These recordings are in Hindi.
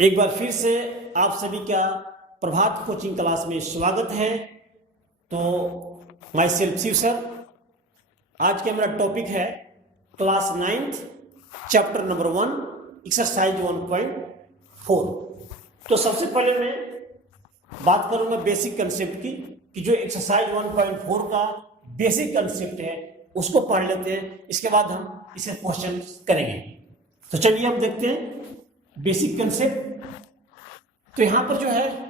एक बार फिर से आप सभी का प्रभात कोचिंग क्लास में स्वागत है। तो माई सेल्फ शिव सर, आज के मेरा टॉपिक है class 9th chapter number 1 exercise 1.4। तो सबसे पहले मैं बात करूंगा बेसिक कंसेप्ट की कि जो एक्सरसाइज 1.4 का बेसिक कंसेप्ट है उसको पढ़ लेते हैं, इसके बाद हम इसे क्वेश्चन करेंगे। तो चलिए हम देखते हैं बेसिक कंसेप्ट। तो यहां पर जो है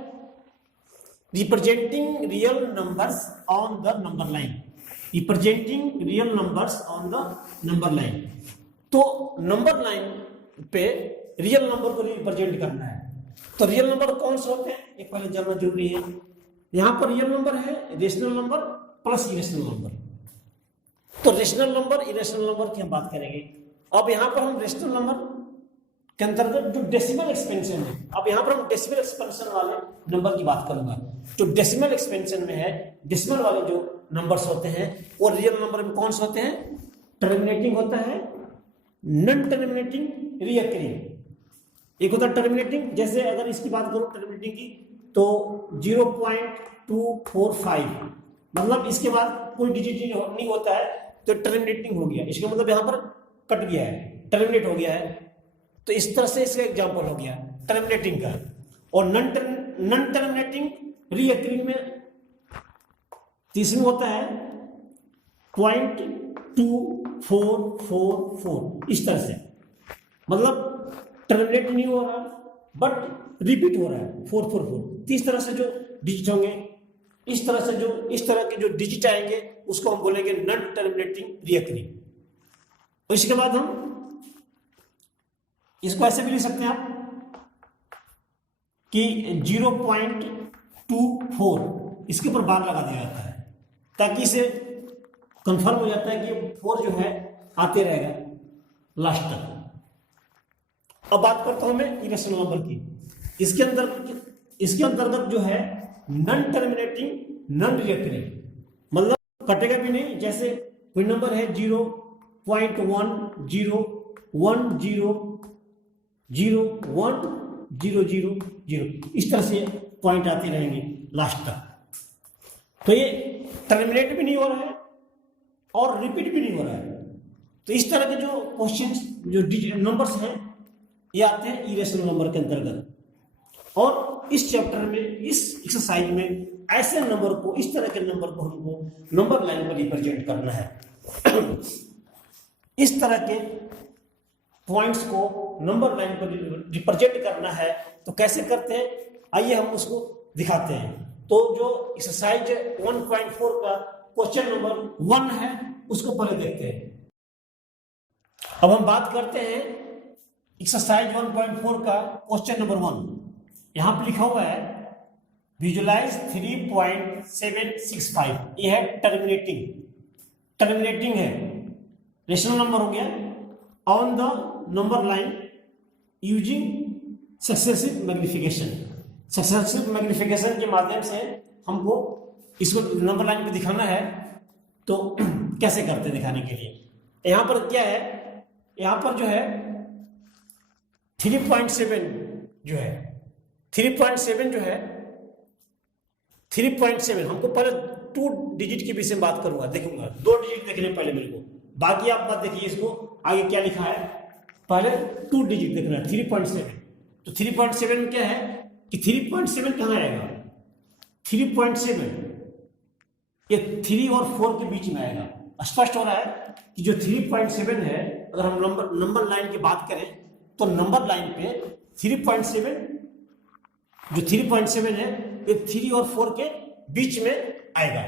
representing real numbers on the number line, representing real numbers on the number line. तो नंबर लाइन पे रियल नंबर को रिप्रेजेंट करना है। तो रियल नंबर कौन से होते हैं ये पहले जानना जरूरी है। यहां पर रियल नंबर है rational number plus irrational number. तो रेशनल नंबर इरेशनल नंबर की हम बात करेंगे। अब यहां पर हम रेशनल नंबर के अंतर्गत जो डेसिमल एक्सपेंशन है, अब यहां पर हम डेसिमल एक्सपेंशन वाले नंबर की बात करूंगा। जो डेसिमल एक्सपेंशन में है, डेसिमल वाले जो नंबर्स होते हैं वो रियल नंबर में कौन से होते हैं? टर्मिनेटिंग होता है, नॉन टर्मिनेटिंग, रिकरिंग। एक होता है टर्मिनेटिंग, जैसे अगर इसकी बात करूं टर्मिनेटिंग की तो 0.245, मतलब इसके बाद कोई डिजिट नहीं होता है तो टर्मिनेटिंग हो गया। इसका मतलब यहां पर कट गया है, टर्मिनेट हो गया है। तो इस तरह से इसका एग्जांपल हो गया टर्मिनेटिंग का। और नॉन टर्मिनेटिंग रिकरिंग में तीसरी होता है 0.2444, इस तरह से, मतलब टर्मिनेट नहीं हो रहा बट रिपीट हो रहा है 444। इस तरह से जो डिजिट होंगे, इस तरह के जो डिजिट आएंगे उसको हम बोलेंगे नॉन टर्मिनेटिंग रिकरिंग। और इसके बाद हम इसको ऐसे भी लिख सकते हैं आप कि 0.24 इसके ऊपर बार लगा दिया जाता है ताकि इसे कंफर्म हो जाता है कि 4 जो है आते रहेगा लास्ट तक। अब बात करता हूं मैं इरेशनल नंबर की। इसके अंतर्गत जो है नॉन टर्मिनेटिंग नॉन रिकरिंग, मतलब कटेगा भी नहीं। जैसे कोई नंबर है 0.1001001000, इस तरह से पॉइंट आते रहेंगे लास्ट तक। तो ये टर्मिनेट भी नहीं हो रहा है और रिपीट भी नहीं हो रहा है। तो इस तरह के जो क्वेश्चंस, जो नंबर्स हैं, ये आते हैं इरेशनल नंबर के अंतर्गत। और इस चैप्टर में, इस एक्सरसाइज में ऐसे नंबर को, इस तरह के नंबर को हमको नंबर लाइन पर रिप्रेजेंट करना है। इस तरह के पॉइंट्स को नंबर लाइन पर रिप्रेजेंट करना है। तो कैसे करते हैं आइए हम उसको दिखाते हैं। तो जो एक्सरसाइज 1.4 का क्वेश्चन नंबर 1 है उसको पहले देखते हैं। अब हम बात करते हैं एक्सरसाइज 1.4 का क्वेश्चन नंबर 1। यहां पर लिखा हुआ है विजुलाइज 3.765। यह है टर्मिनेटिंग है, रेशनल नंबर हो गया। On the number line using successive magnification के माध्यम से हमको इसको नंबर लाइन पे दिखाना है। तो कैसे करते हैं दिखाने के लिए? यहां पर क्या है, यहां पर जो है 3.7 जो है 3.7 हमको पहले 2 डिजिट के विषय में बात करूंगा, देखूंगा 2 डिजिट देखने पहले मेरे को, बाकी आप बात देखिए इसको आगे क्या लिखा है। पहले 2 डिजिट देखना है 3.7। तो 3.7 में क्या है कि 3.7 कहां आएगा? 3.7 ये 3 और 4 के बीच में आएगा। स्पष्ट हो रहा है कि जो 3.7 है, अगर हम नंबर लाइन की बात करें तो नंबर लाइन पे 3.7 है ये 3 और 4 के बीच में आएगा।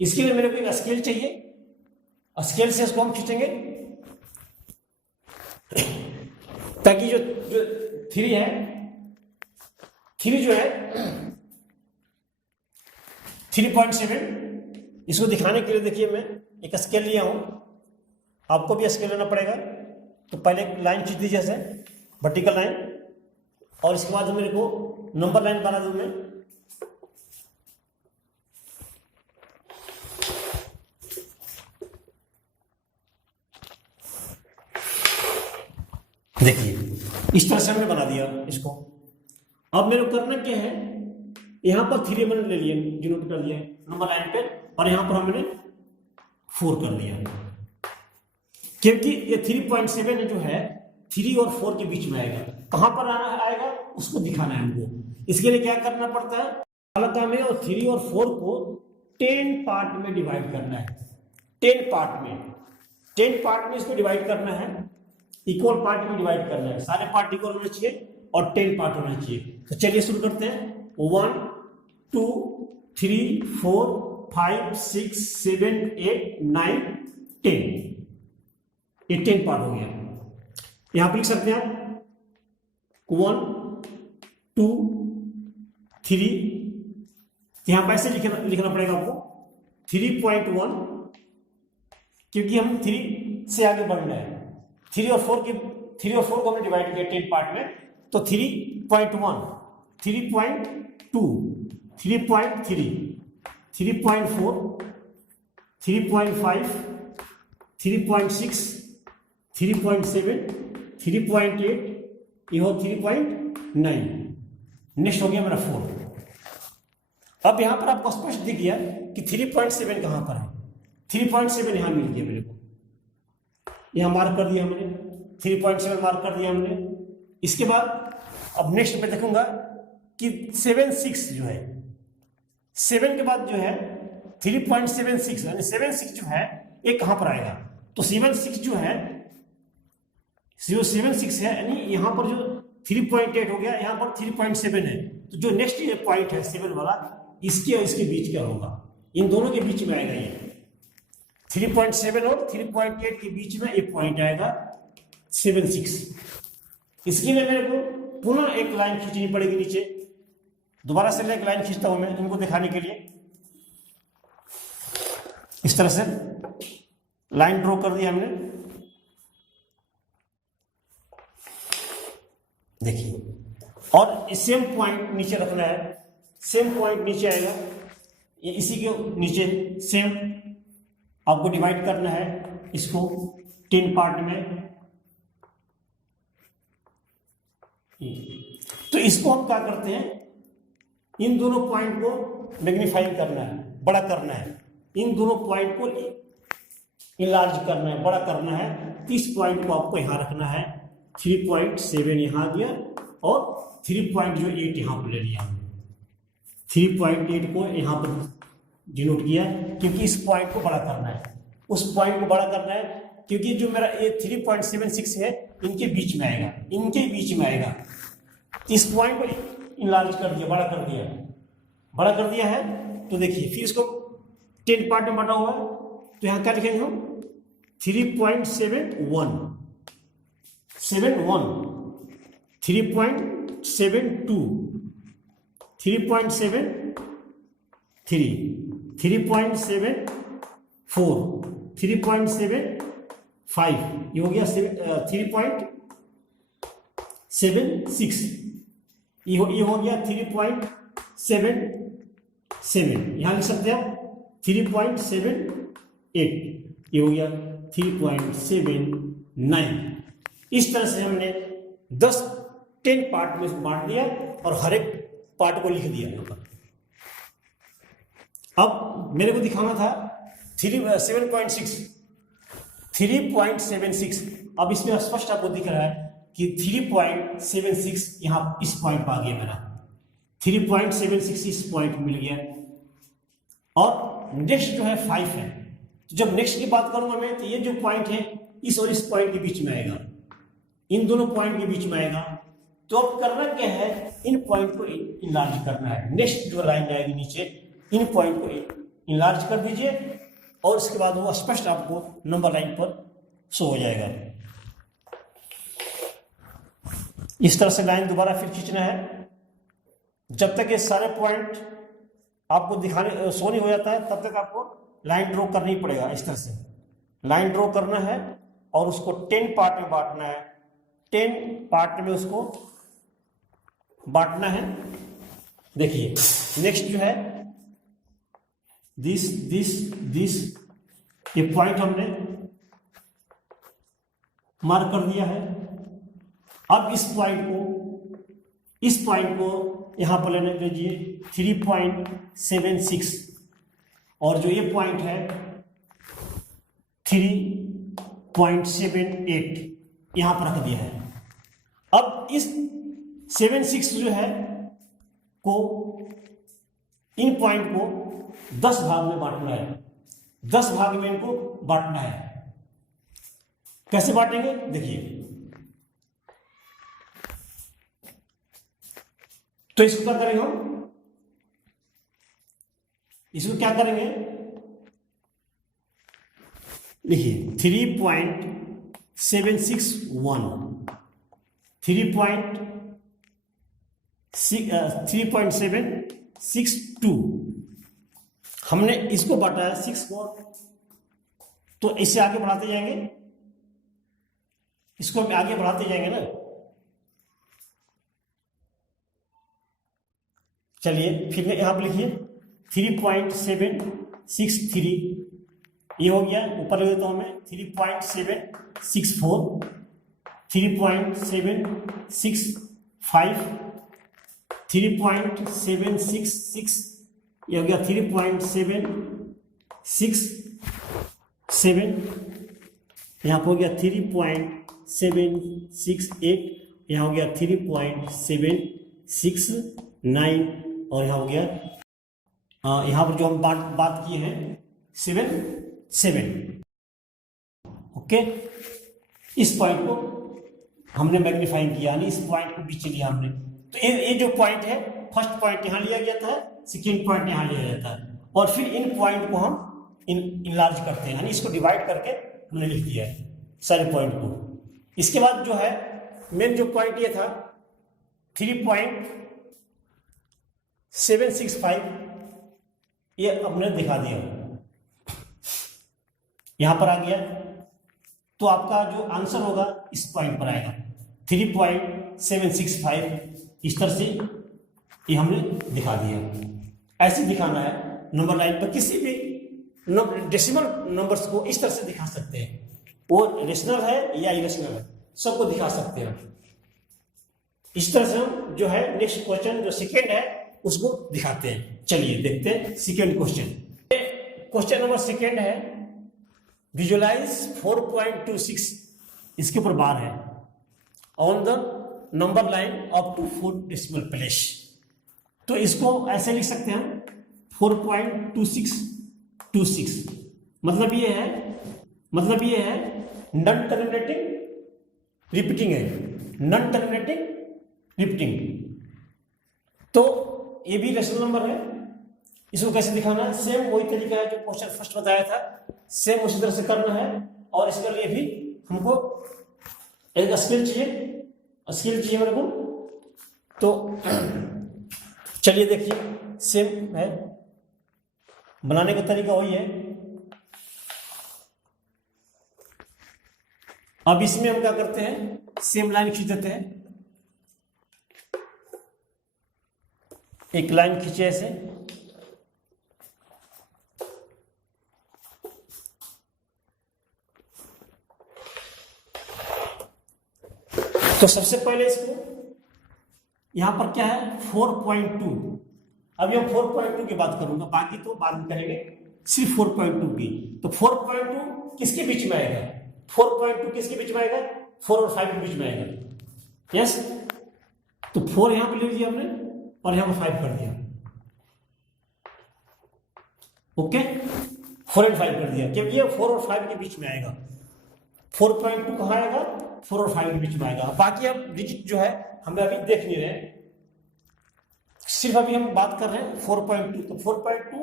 इसके लिए मेरे को एक स्केल चाहिए, स्केल से इसको हम खींचेंगे ताकि जो 3 है, 3 जो है 3.7, इसको दिखाने के लिए देखिए मैं एक स्केल लिया हूं, आपको भी स्केल लेना पड़ेगा। तो पहले एक लाइन खींच दीजिए ऐसे वर्टिकल लाइन, और इसके बाद मेरे को नंबर लाइन बना दूं मैं। देखिए इस तरह से हमने बना दिया इसको। अब मेरे को करना क्या है, यहां पर 3 मैंने ले लिया, डिनोट कर दिया नंबर लाइन पे, और यहां पर हमने 4 कर दिया, क्योंकि ये 3.7 जो है 3 और 4 के बीच में आएगा। कहां पर आएगा उसको दिखाना है हमको। इसके लिए क्या करना पड़ता है, वाला काम है, और 3 और 4 को 10 पार्ट में डिवाइड करना है। 10 पार्ट में इसको डिवाइड करना है, इक्वल पार्ट में डिवाइड करना है, सारे पार्ट इक्वल होना चाहिए और 10 पार्ट होना चाहिए। तो चलिए शुरू करते हैं। 1 2 3 4 5 6 7 8 9 10, ये 10 पार्ट हो गया। यहां पर लिख सकते हैं आप 1 2 3, यहां पर ऐसे लिखना पड़ेगा आपको 3.1, क्योंकि हम 3 से आगे बढ़ना है। 3 और 4 को हमने डिवाइड किया 10 पार्ट में, तो 3.1 3.2 3.3 3.4 3.5 3.6 3.7 3.8, ये हो 3.9। नेक्स्ट हो गया मेरा 4। अब यहां पर आपको स्पष्ट दिख गया कि 3.7 कहां पर है। 3.7 यहां मिल गया मेरे को, यहां मार्क कर दिया हमने, 3.7 मार्क कर दिया हमने। इसके बाद अब नेक्स्ट में देखूंगा कि 7.6 जो है, 7 के बाद जो है 3.76, यानी 7.6 जो है ये कहां पर आएगा, तो 7.6 जो है 7.6 है, यानी यहां पर जो 3.8 हो गया, यहां पर 3.7 है, तो जो नेक्स्ट पॉइंट है 7 वाला, इसके और इसके बीच क्या होगा, इन दोनों के बीच में आएगा। ये 3.7 और 3.8 के बीच में एक पॉइंट आएगा 7.6। इसके लिए मेरे को पुनः एक लाइन खींचनी पड़ेगी नीचे। दोबारा से एक लाइन खींचता हूं मैं इनको दिखाने के लिए। इस तरह से लाइन ड्रॉ कर दिया हमने, देखिए, और सेम पॉइंट नीचे रखना है, सेम पॉइंट नीचे आएगा, ये इसी के नीचे सेम आपको डिवाइड करना है इसको 10 पार्ट में। तो इसको हम क्या करते हैं, इन दोनों पॉइंट को मैग्नीफाई करना है, बड़ा करना है, इन दोनों पॉइंट को इनलार्ज करना है, बड़ा करना है। इस पॉइंट को आपको यहां रखना है, 3.7 यहां दिया और 3.8 यहां पर ले लिया हमने, 3.8 को यहां पर डिनोट किया, क्योंकि इस पॉइंट को बड़ा करना है, उस पॉइंट को बड़ा करना है, क्योंकि जो मेरा ये 3.76 है इनके बीच में आएगा, इनके बीच में आएगा। इस पॉइंट को इनलार्ज कर दिया, बड़ा कर दिया है। तो देखिए फिर इसको 10 पार्ट में बटा हुआ है, तो यहां क्या लिखेंगे हम 3.71 3.72 3.73 3.74 3.75, ये हो गया 3.76, ये हो गया 3.77, यहां लिख सकते हैं आप 3.78, ये हो गया 3.79। इस तरह से हमने 10 पार्ट में बांट दिया और हर एक पार्ट को लिख दिया यहाँ पर। अब मेरे को दिखाना था 3.76। अब इसमें स्पष्ट आपको दिख रहा है कि 3.76 यहां इस पॉइंट पर आ गया मेरा, 3.76 इस पॉइंट मिल गया, और नेक्स्ट जो है 5 है। तो जब नेक्स्ट की बात करूंगा मैं, तो ये जो पॉइंट है इस और इस पॉइंट के बीच में आएगा, इन दोनों पॉइंट के बीच में आएगा। तो अब करना क्या है, इन पॉइंट को इनलार्ज करना है। नेक्स्ट जो लाइन आएगी नीचे, इन पॉइंट को इनलार्ज कर दीजिए, और उसके बाद वो स्पष्ट आपको नंबर लाइन पर शो हो जाएगा। इस तरह से लाइन दोबारा फिर खींचना है, जब तक ये सारे पॉइंट आपको दिखाने शो नहीं हो जाता है, तब तक आपको लाइन ड्रॉ करना ही पड़ेगा। इस तरह से लाइन ड्रॉ करना है और उसको 10 पार्ट में बांटना है, 10 पार्ट में उसको बांटना है। देखिए नेक्स्ट जो है दिस ये पॉइंट हमने मार्क कर दिया है। अब इस पॉइंट को इस पॉइंट को यहां पर लेने लीजिए 3.76 और जो ये पॉइंट है 3.78 यहां पर रख दिया है। अब इस 76 जो है को इन पॉइंट को 10 भाग में बांटना है, 10 भाग में इनको बांटना है। कैसे बांटेंगे देखिए, तो इसको क्या करेंगे हम, इसको क्या करेंगे देखिए 3.761 3.762 हमने इसको बांटा है 6 को, तो इससे आगे बढ़ाते जाएंगे, इसको हम आगे बढ़ाते जाएंगे ना। चलिए फिर यहां पर लिखिए 3.763 ये हो गया, ऊपर ले देता हूं मैं 3.764 3.765 3.766 ये हो गया 3.767 यहाँ पर हो गया 3.768 यहाँ हो गया 3.769 और यहाँ हो गया यहाँ पर जो हम बात किए हैं 7 ओके। इस पॉइंट को हमने मैग्नीफाइंग किया, यानी इस पॉइंट को पीछे लिया हमने। तो ये जो पॉइंट है, फर्स्ट पॉइंट यहाँ लिया गया था, सेकेंड पॉइंट यहाँ लिया गया था, और फिर इन पॉइंट को हम इनलार्ज करते हैं, यानी इसको डिवाइड करके हमने लिख दिया है सारे पॉइंट को। इसके बाद जो है मेन जो पॉइंट ये था 3.765 ये हमने दिखा दिया, यहां पर आ गया। तो आपका जो आंसर होगा इस पॉइंट पर आएगा 3.765 इस तरह से ये हमने दिखा दिया। ऐसे दिखाना है नंबर लाइन पर, किसी भी डेसिमल नंबर्स को इस तरह से दिखा सकते हैं, वो रेशनल है या इरेशनल है सबको दिखा सकते हैं। इस तरह से हम जो है नेक्स्ट क्वेश्चन जो सेकेंड है उसको दिखाते हैं। चलिए देखते हैं second question. Question number second है विजुअलाइज 4.26 इसके ऊपर बार है on the number line up to 4 decimal place. तो इसको ऐसे लिख सकते हैं 4.2626 मतलब ये है नॉन टर्मिनेटिंग रिपीटिंग है, नॉन टर्मिनेटिंग रिपीटिंग। तो ये भी रेशनल नंबर है। इसको कैसे दिखाना है, सेम वही तरीका है जो क्वेश्चन फर्स्ट बताया था, सेम उसी तरह से करना है। और इसके लिए भी हमको एक स्केल चाहिए मेरे को। तो चलिए देखिए सेम है, बनाने का तरीका वही है। अब इसमें हम क्या करते हैं, सेम लाइन खींच देते हैं, एक लाइन खींचे ऐसे, तो सबसे पहले इसको यहां पर क्या है 4.2। अभी हम 4.2 की बात करूंगा, बाकी तो बाद में करेंगे, सिर्फ 4.2 की। तो 4.2 किसके बीच में आएगा, 4.2 किसके बीच में आएगा, 4 और 5 के बीच में आएगा। यस, तो 4 यहां पर ले लिया हमने और यहां पर 5 कर दिया। ओके, 4 और 5 कर दिया, क्योंकि ये 4 और 5 के बीच में आएगा। 4.2 कहाँ आएगा, 4 और 5 के बीच में आएगा। बाकी अब डिजिट जो है हमें अभी देख नहीं रहे, सिर्फ अभी हम बात कर रहे हैं 4.2। तो 4.2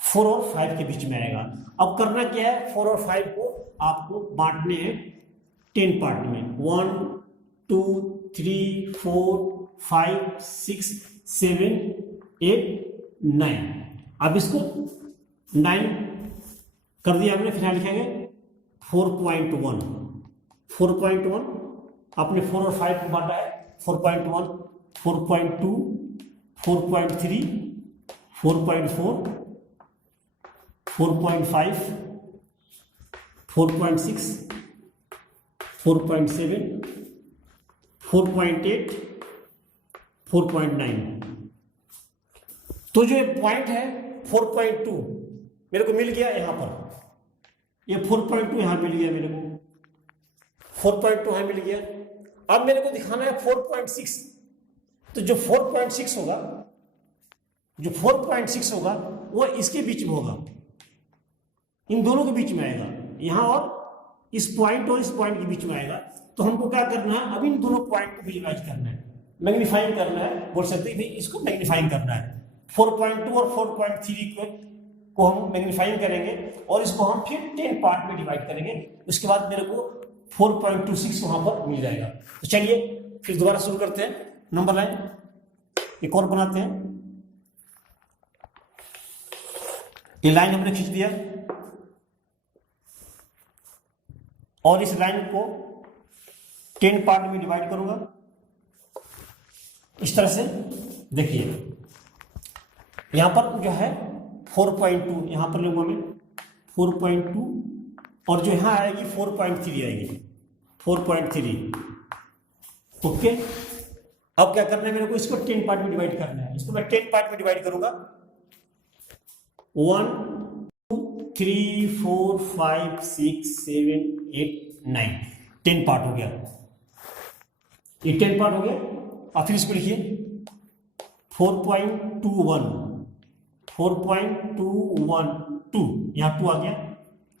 4 और 5 के बीच में आएगा। अब करना क्या है, 4 और 5 को आपको बांटने हैं 10 पार्ट में, 1 2 3 4 5 6 7 8 9। अब इसको 9 कर दिया हमने, फिर लिखेंगे 4.1 आपने 4 और 5 को बांटा है, 4.1 4.2 4.3 4.4 4.5 4.6 4.7 4.8 4.9। तो जो पॉइंट है 4.2 मेरे को मिल गया यहां पर, ये 4.2 यहां मिल गया मेरे को, 4.2 यहां मिल गया। अब मेरे को दिखाना है 4.6। तो जो 4.6 होगा, जो 4.6 होगा वो इसके बीच में होगा, इन दोनों के बीच में आएगा, यहां और इस पॉइंट और इस पॉइंट के बीच में आएगा। तो हमको क्या करना है, अब इन दोनों पॉइंट को विजुलाइज करना है, मैग्नीफाइंग करना है, बोल सकते हैं भाई इसको मैग्नीफाइंग करना है। 4.2 और 4.3 को हम मैग्नीफाइंग करेंगे और इसको हम फिर 10 पार्ट में डिवाइड करेंगे। उसके बाद मेरे को 4.26 वहां पर मिल जाएगा। तो चलिए फिर दोबारा शुरू करते हैं, नंबर लाइन एक और बनाते हैं। ये लाइन हमने खींच दिया और इस लाइन को 10 पार्ट में डिवाइड करूंगा इस तरह से। देखिए यहां पर जो है 4.2 यहां पर लूंगा मैं 4.2 और जो यहां आएगी 4.3 आएगी, 4.3। ओके, अब क्या करना है मेरे को, इसको 10 पार्ट में डिवाइड करना है। इसको मैं 10 पार्ट में डिवाइड करूंगा, 1 2 3 4 5 6 7 8 9, 10 पार्ट हो गया, ये 10 पार्ट हो गया। और फिर इसको लिखिए 4.21, 4.212, यहाँ 2 आ गया,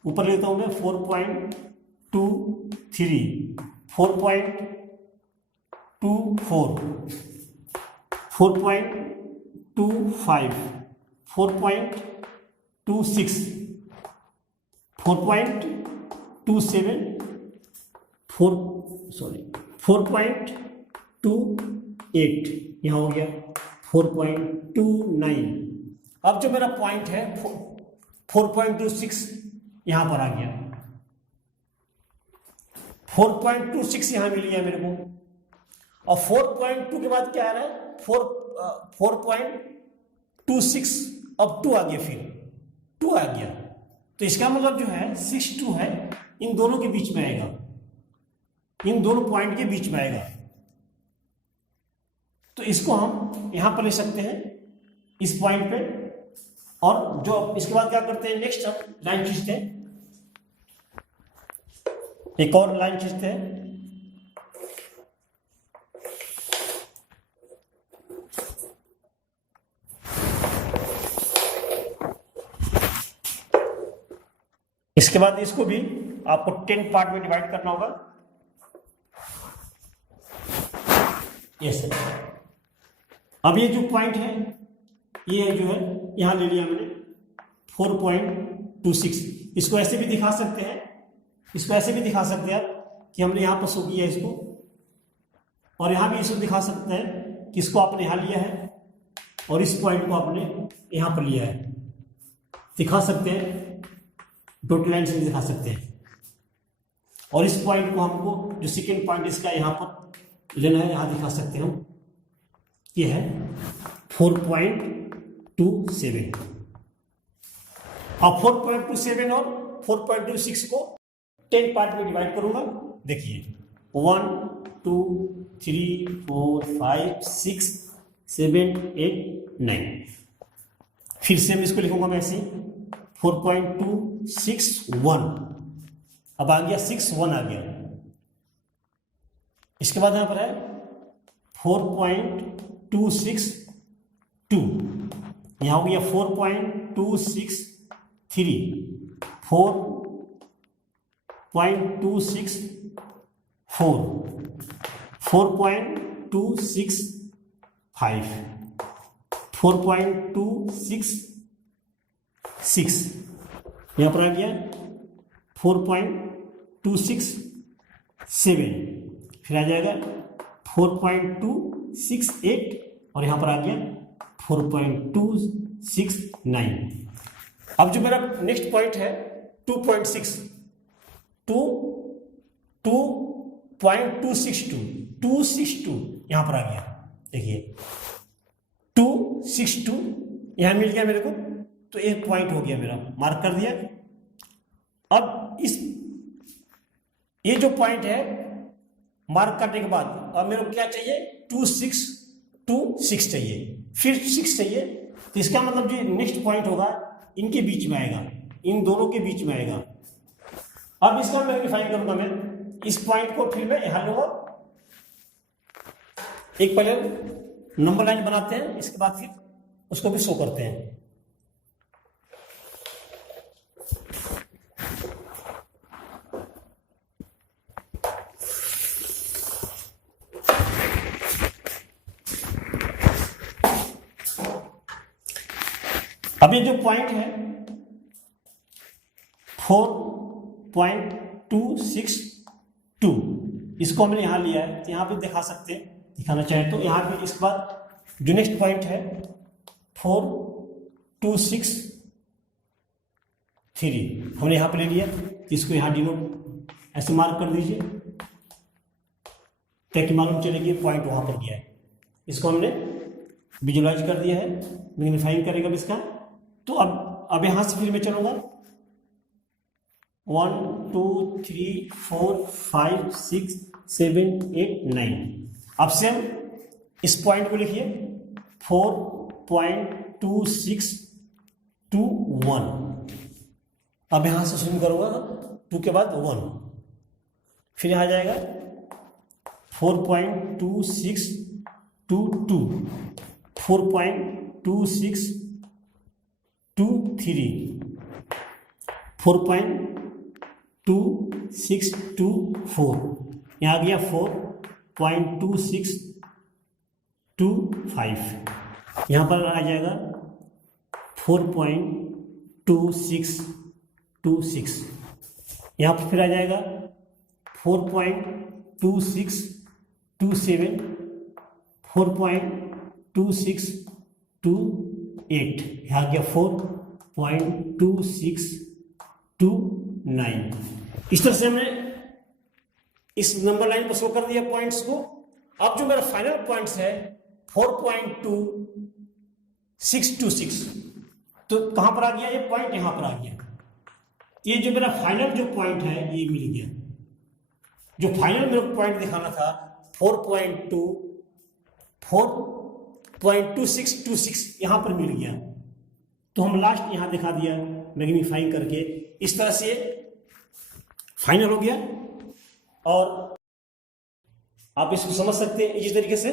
ऊपर लेता हूं मैं 4.23, 4.24, 4.25, 4.26, 4.27, 4.28 यहाँ हो गया, 4.29। अब जो मेरा पॉइंट है 4.26 यहां पर आ गया, 4.26 यहां मिल गया मेरे को। और 4.2 के बाद क्या आ रहा है, 4.26, अब 2 आ गया, फिर 2 आ गया। तो इसका मतलब जो है 6 2 है, इन दोनों के बीच में आएगा, इन दोनों पॉइंट के बीच में आएगा। तो इसको हम यहां पर ले सकते हैं इस पॉइंट पे। और जो इसके बाद क्या करते हैं, नेक्स्ट हम लाइन खींचते हैं, एक और लाइन खींचते हैं। इसके बाद इसको भी आपको 10 पार्ट में डिवाइड करना होगा। यस सर, अब ये जो पॉइंट है, ये जो है यहां ले लिया मैंने 4.26। इसको ऐसे भी दिखा सकते हैं, इसको ऐसे भी दिखा सकते हैं आप कि हमने यहां पर शो किया इसको, और यहां भी इसको दिखा सकते हैं कि इसको आपने यहां लिया है और इस पॉइंट को आपने यहां पर लिया है, दिखा सकते हैं, डॉट लाइन से दिखा सकते हैं। और इस पॉइंट को हमको जो सेकेंड पॉइंट इसका यहां पर लेना है, यहां दिखा सकते हैं हम, ये है 4.27। अब 4.27 और 4.26 को 10 पार्ट में डिवाइड करूंगा। देखिए 1 2 3 4 5 6 7 8 9, फिर से मैं इसको लिखूंगा मैं ऐसे 4.261। अब आ गया 6 1 आ गया। इसके बाद यहां पर है 4.262, यहां हो गया 4.263, 4.264, 4.265, 4.266, यहां पर आ गया 4.267, फिर आ जाएगा 4.268 और यहां पर आ गया 4.269। अब जो मेरा नेक्स्ट पॉइंट है 2.6, 2.262 यहां पर आ गया। देखिए 262 यहां मिल गया मेरे को, तो एक पॉइंट हो गया मेरा, मार्क कर दिया। अब इस ये जो पॉइंट है मार्क करने के बाद अब मेरे को क्या चाहिए, 6 चाहिए, फिर 6 चाहिए, तो इसका मतलब जो नेक्स्ट पॉइंट होगा इनके बीच में आएगा, इन दोनों के बीच में आएगा। अब इसका मैग्नीफाई करूंगा मैं, इस पॉइंट को फिर मैं यहां लूंगा। एक पहले नंबर लाइन बनाते हैं, इसके बाद फिर उसको भी शो करते हैं। अब ये जो पॉइंट है 4.262, इसको हमने यहां लिया है, तो यहां पे दिखा सकते हैं, दिखाना चाहें तो यहां पे। इसके बाद जो नेक्स्ट पॉइंट है 4.263 हमने यहां पे ले लिया, इसको यहां डिनोट ऐसे मार्क कर दीजिए ताकि मालूम चले कि पॉइंट वहां पर गया है। इसको हमने विजुलाइज कर दिया है, मैग्नीफाइंग करेगा इसका। तो अब यहां से फिर मैं चलूंगा 1 2 3 4 5 6 7 8 9। अब से हम इस पॉइंट को लिखिए 4.2621। अब यहां से शुरू करूंगा 2 के बाद 1, फिर यहां जाएगा 4.2622, 4.2623, 4.2624, यहाँ आ गया 4.2625, यहाँ पर आ जाएगा 4.2626, यहाँ पर फिर आ जाएगा 4.2627, 4.2628, यहाँ गया 4.2629। इस तरह से हमने इस नंबर लाइन को शो कर दिया पॉइंट्स को। अब जो मेरा फाइनल पॉइंट्स है 4.2626, तो कहां पर आ गया ये पॉइंट? यहां पर आ गया। ये जो मेरा फाइनल जो पॉइंट है ये मिल गया। जो फाइनल मेरे को पॉइंट दिखाना था 4.2626 यहां पर मिल गया, तो हम लास्ट यहां दिखा दिया मैग्नीफाइंग करके। इस तरह से फाइनल हो गया और आप इसको समझ सकते हैं इस तरीके से।